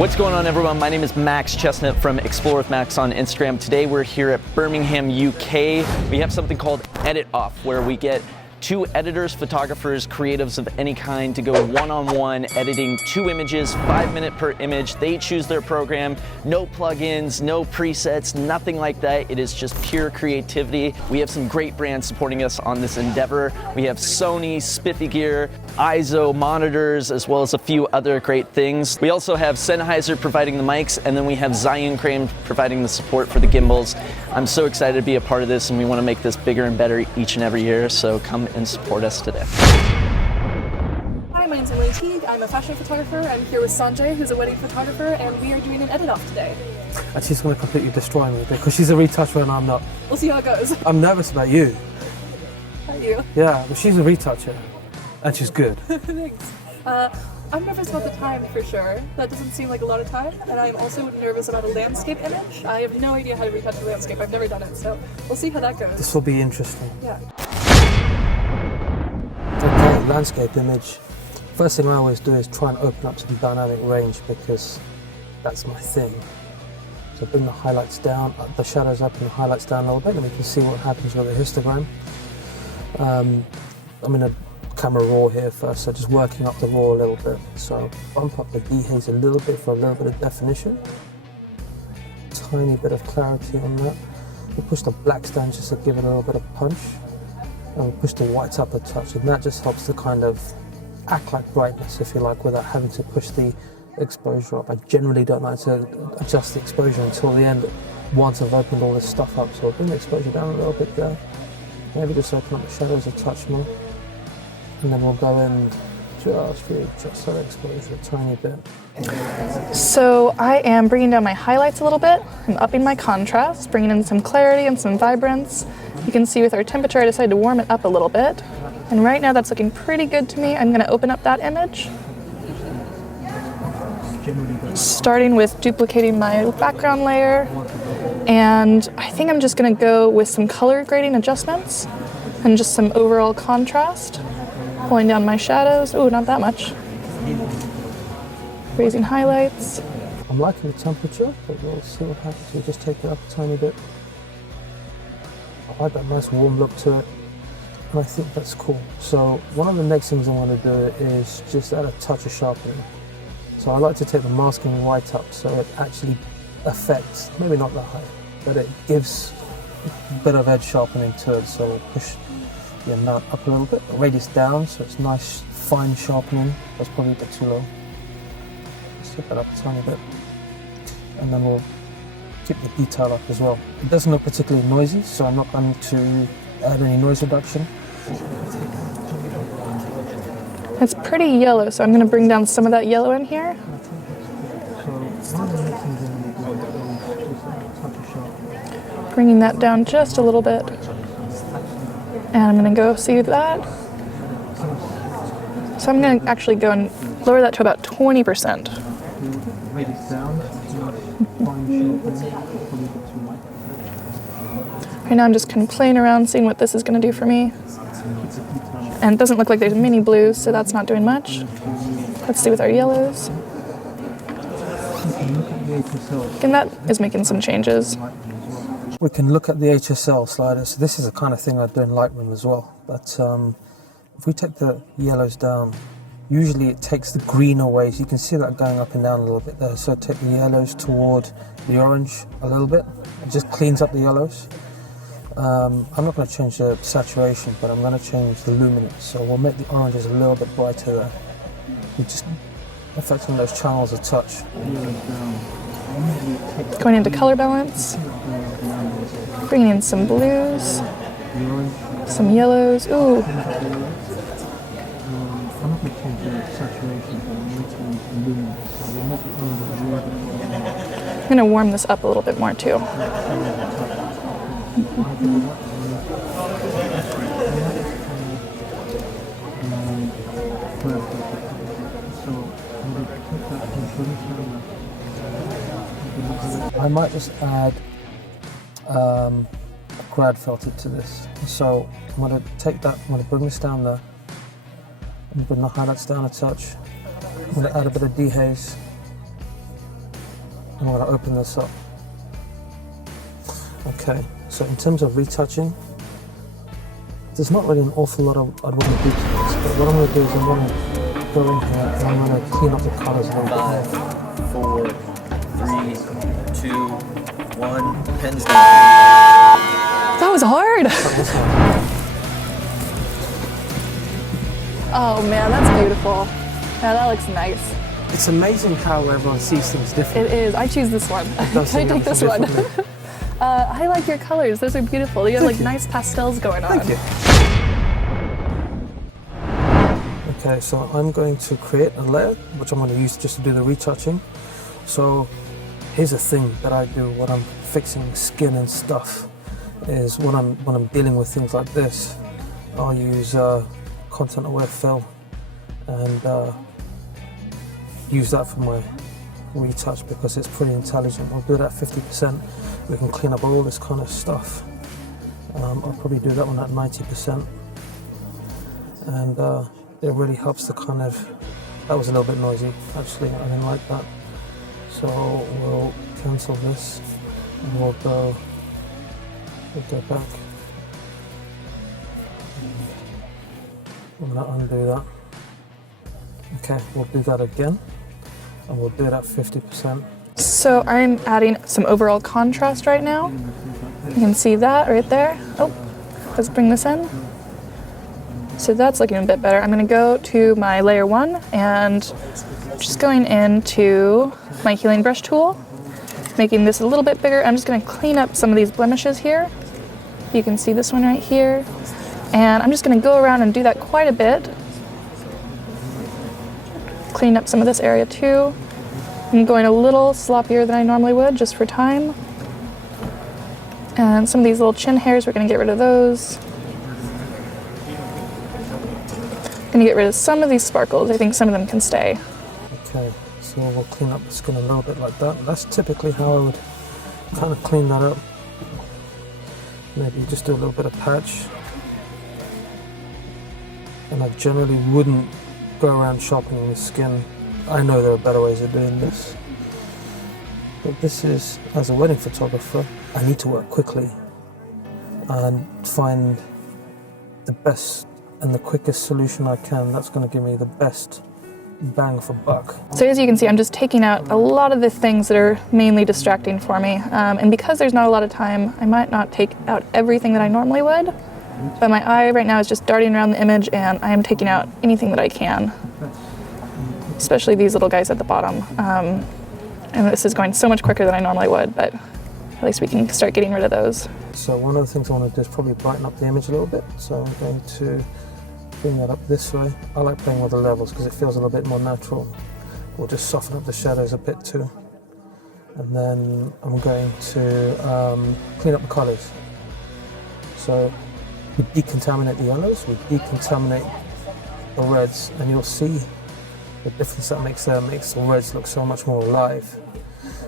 What's going on, everyone? My name is Max Chesnut from ExploreWithMax on Instagram. Today we're here at Birmingham, UK. We have something called Edit Off, where we get two editors, photographers, creatives of any kind to go one-on-one editing 2 images, 5 minutes per image. They choose their program, no plugins, no presets, nothing like that. It is just pure creativity. We have some great brands supporting us on this endeavor. We have Sony, Spiffy Gear, ISO monitors, as well as a few other great things. We also have Sennheiser providing the mics, and then we have Zion Crane providing the support for the gimbals. I'm so excited to be a part of this, and we want to make this bigger and better each and every year, so come and support us today. Hi, my name's Emily Teague. I'm a fashion photographer. I'm here with Sanjay, who's a wedding photographer, and we are doing an edit off today. And she's going to completely destroy me because she's a retoucher and I'm not. We'll see how it goes. I'm nervous about you. About you? Yeah, but she's a retoucher and she's good. Thanks. I'm nervous about the time for sure. That doesn't seem like a lot of time. And I'm also nervous about a landscape image. I have no idea how to retouch a landscape. I've never done it, so we'll see how that goes. This will be interesting. Yeah. Okay, landscape image. First thing I always do is try and open up some dynamic range because that's my thing. So bring the highlights down, the shadows up and the highlights down a little bit, and we can see what happens with the histogram. I'm in a camera raw here first, so just working up the raw a little bit. So bump up the dehaze a little bit for a little bit of definition. Tiny bit of clarity on that. We'll push the blacks down just to give it a little bit of punch. And we'll push the whites up a touch, and that just helps to kind of act like brightness, if you like, without having to push the exposure up. I generally don't like to adjust the exposure until the end once I've opened all this stuff up. So I'll bring the exposure down a little bit there. Maybe just open up the shadows a touch more. And then we'll go in just that exposure a tiny bit. So I am bringing down my highlights a little bit. I'm upping my contrast, bringing in some clarity and some vibrance. You can see with our temperature, I decided to warm it up a little bit. And right now that's looking pretty good to me. I'm gonna open up that image. Starting with duplicating my background layer. And I think I'm just gonna go with some color grading adjustments and just some overall contrast. Pulling down my shadows. Oh, not that much. Raising highlights. I'm liking the temperature, but we'll see what happens. We'll just take it up a tiny bit. I like that nice warm look to it, and I think that's cool. So one of the next things I want to do is just add a touch of sharpening. So I like to take the masking right up so it actually affects, maybe not that high, but it gives a bit of edge sharpening to it. So we'll push the amount up a little bit, the radius down, so it's nice fine sharpening. That's probably a bit too low. Let's take that up a tiny bit, and then we'll keep the detail up as well. It doesn't look particularly noisy, so I'm not going to add any noise reduction. It's pretty yellow, so I'm going to bring down some of that yellow in here. Bringing that down just a little bit. And I'm going to go see that. So I'm going to actually go and lower that to about 20%. Right now I'm just kind of playing around, seeing what this is going to do for me. And it doesn't look like there's many blues, so that's not doing much. Let's see with our yellows. And that is making some changes. We can look at the HSL slider. So this is the kind of thing I do in Lightroom as well. But if we take the yellows down, usually it takes the green away. So you can see that going up and down a little bit there. So take the yellows toward the orange a little bit. It just cleans up the yellows. I'm not going to change the saturation, but I'm going to change the luminance. So we'll make the oranges a little bit brighter there. We're just affecting those channels a touch. Going into color balance. Bringing in some blues. Some yellows. Ooh. I'm going to warm this up a little bit more too. I might just add a grad filter to this. So I'm going to take that, I'm going to bring this down there, and bring the highlights down a touch. I'm going to add a bit of dehaze. I'm going to open this up. Okay, so in terms of retouching, there's not really an awful lot I'd want to do to this, but what I'm going to do is I'm going to go in here and I'm going to clean up the colours a little bit. 5, 4, 3, 2, 1, pens down. That was hard. Oh man, that's beautiful. Yeah, that looks nice. It's amazing how everyone sees things differently. It is. I choose this one. Can I take this one? I like your colors. Those are beautiful. You have like nice pastels going on. Thank you. Okay, so I'm going to create a layer, which I'm going to use just to do the retouching. So here's the thing that I do when I'm fixing skin and stuff, is when I'm dealing with things like this, I'll use content aware fill and use that for my retouch because it's pretty intelligent. I'll do that 50%. We can clean up all this kind of stuff. I'll probably do that one at 90%. And it really helps to kind of, that was a little bit noisy actually, I didn't like that. So we'll cancel this and we'll go back. I'm gonna undo that. Okay, we'll do that again and we'll do it at 50%. So I'm adding some overall contrast right now. You can see that right there. Oh, let's bring this in. So that's looking a bit better. I'm gonna go to my layer 1 and just going into my healing brush tool, making this a little bit bigger. I'm just gonna clean up some of these blemishes here. You can see this one right here. And I'm just gonna go around and do that quite a bit. Clean up some of this area too. I'm going a little sloppier than I normally would just for time. And some of these little chin hairs, we're gonna get rid of those. Gonna get rid of some of these sparkles. I think some of them can stay. Okay, so we'll clean up the skin a little bit like that. That's typically how I would kind of clean that up. Maybe just do a little bit of patch. And I generally wouldn't go around sharpening the skin. I know there are better ways of doing this. But this is, as a wedding photographer, I need to work quickly and find the best and the quickest solution I can. That's going to give me the best bang for buck. So as you can see, I'm just taking out a lot of the things that are mainly distracting for me. And because there's not a lot of time, I might not take out everything that I normally would. But my eye right now is just darting around the image and I am taking out anything that I can. Especially these little guys at the bottom. And this is going so much quicker than I normally would, but at least we can start getting rid of those. So one of the things I want to do is probably brighten up the image a little bit. So I'm going to bring that up this way. I like playing with the levels because it feels a little bit more natural. We'll just soften up the shadows a bit too. And then I'm going to clean up the colors. So we decontaminate the yellows, we decontaminate the reds, and you'll see the difference that makes there. Makes the reds look so much more alive.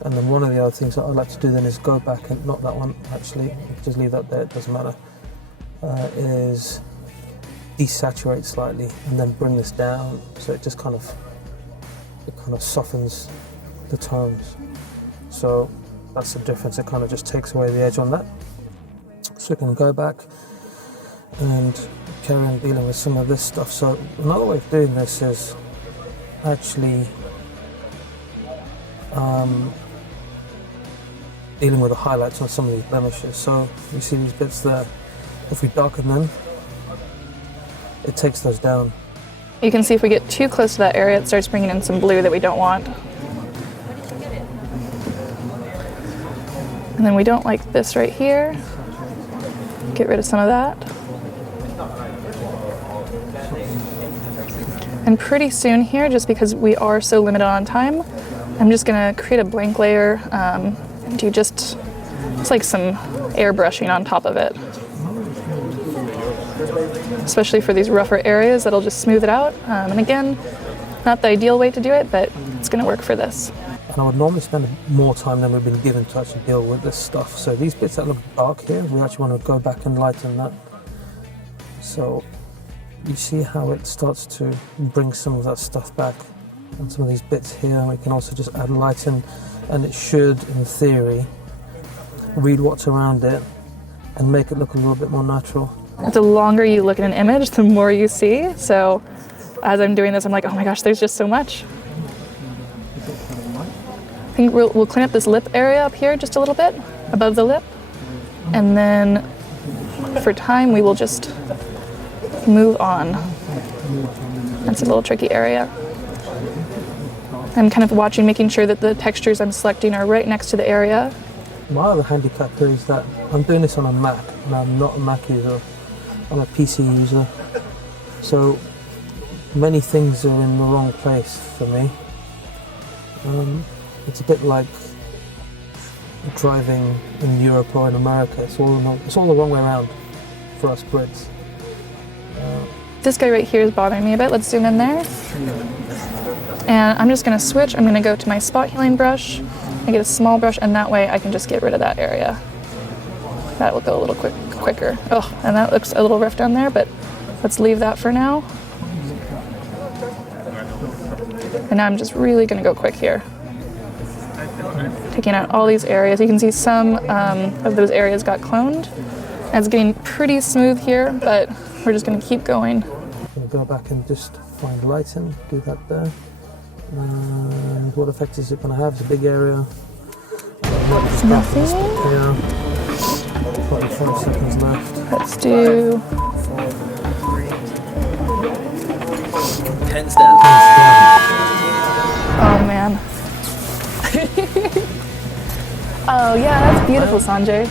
And then one of the other things that I like to do then is go back and, not that one actually, just leave that there, it doesn't matter, is desaturate slightly and then bring this down so it just kind of softens the tones. So that's the difference, it kind of just takes away the edge on that. So we can go back and carry on dealing with some of this stuff. So another way of doing this is actually dealing with the highlights on some of these blemishes. So you see these bits there, if we darken them, it takes those down. You can see if we get too close to that area, it starts bringing in some blue that we don't want. And then we don't like this right here. Get rid of some of that. And pretty soon here, just because we are so limited on time, I'm just gonna create a blank layer and do just like some airbrushing on top of it. Especially for these rougher areas, that'll just smooth it out. And again, not the ideal way to do it, but it's gonna work for this. And I would normally spend more time than we've been given to actually deal with this stuff. So these bits that look dark here, we actually want to go back and lighten that. So you see how it starts to bring some of that stuff back. And some of these bits here, we can also just add light in and it should, in theory, read what's around it and make it look a little bit more natural. The longer you look at an image, the more you see. So as I'm doing this, I'm like, oh my gosh, there's just so much. I think we'll clean up this lip area up here just a little bit, above the lip. And then for time, we will just move on. That's a little tricky area. I'm kind of watching, making sure that the textures I'm selecting are right next to the area. My other handicap here is that I'm doing this on a Mac, and I'm not a Mac user. I'm a PC user. So many things are in the wrong place for me. It's a bit like driving in Europe or in America. It's all the wrong way around for us Brits. This guy right here is bothering me a bit. Let's zoom in there. And I'm just gonna switch. I'm gonna go to my spot healing brush. I get a small brush, and that way I can just get rid of that area. That will go a little quicker. Oh, and that looks a little rough down there, but let's leave that for now. And now I'm just really gonna go quick here. Taking out all these areas. You can see some of those areas got cloned. And it's getting pretty smooth here, but we're just gonna keep going. I'm gonna go back and just find lighting, do that there. And what effect is it gonna have? It's a big area. Nothing. Yeah. 45 seconds left. Let's do... Pens down. Oh man. Oh yeah, that's beautiful, Sanjay.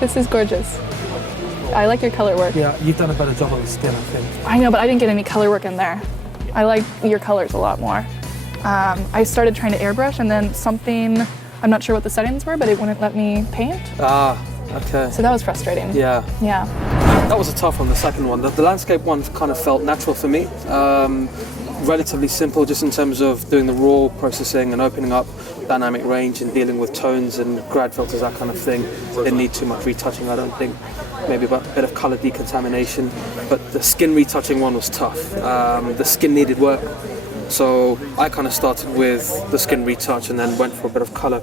This is gorgeous. I like your color work. Yeah, you've done a better job on the skin, I think. I know, but I didn't get any color work in there. I like your colors a lot more. I started trying to airbrush, and then something, I'm not sure what the settings were, but it wouldn't let me paint. Ah, okay. So that was frustrating. Yeah. Yeah. That was a tough one, the second one. The landscape one kind of felt natural for me. Relatively simple just in terms of doing the raw processing and opening up dynamic range and dealing with tones and grad filters, that kind of thing. Didn't need too much retouching, I don't think. Maybe a bit of color decontamination. But the skin retouching one was tough. The skin needed work. So I kind of started with the skin retouch and then went for a bit of color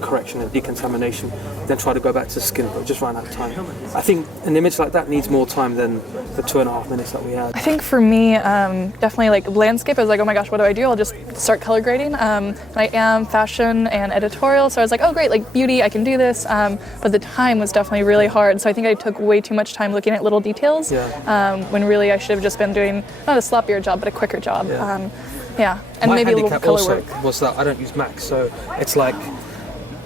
correction and decontamination, then try to go back to skin, but just ran out of time. I think an image like that needs more time than the 2.5 minutes that we had. I think for me, definitely like landscape, I was like, oh my gosh, what do I do? I'll just start color grading. I am fashion and editorial, so I was like, oh great, like beauty, I can do this. But the time was definitely really hard, so I think I took way too much time looking at little details, when really I should have just been doing, not a sloppier job, but a quicker job. And My maybe a little handicap color also work. was that I don't use Max, so it's like,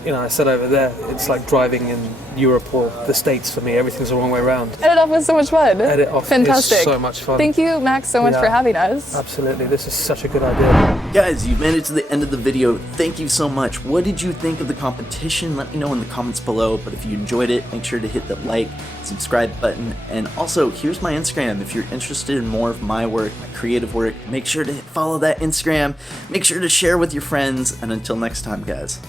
you know, I said over there, it's like driving in Europe or the States for me. Everything's the wrong way around. Edit Off was so much fun. Edit Off Fantastic. is so much fun. Thank you, Max, so much for having us. Absolutely, this is such a good idea. Guys, you've made it to the end of the video. Thank you so much. What did you think of the competition? Let me know in the comments below. But if you enjoyed it, make sure to hit the like, subscribe button. And also, here's my Instagram. If you're interested in more of my work, my creative work, make sure to follow that Instagram. Make sure to share with your friends. And until next time, guys.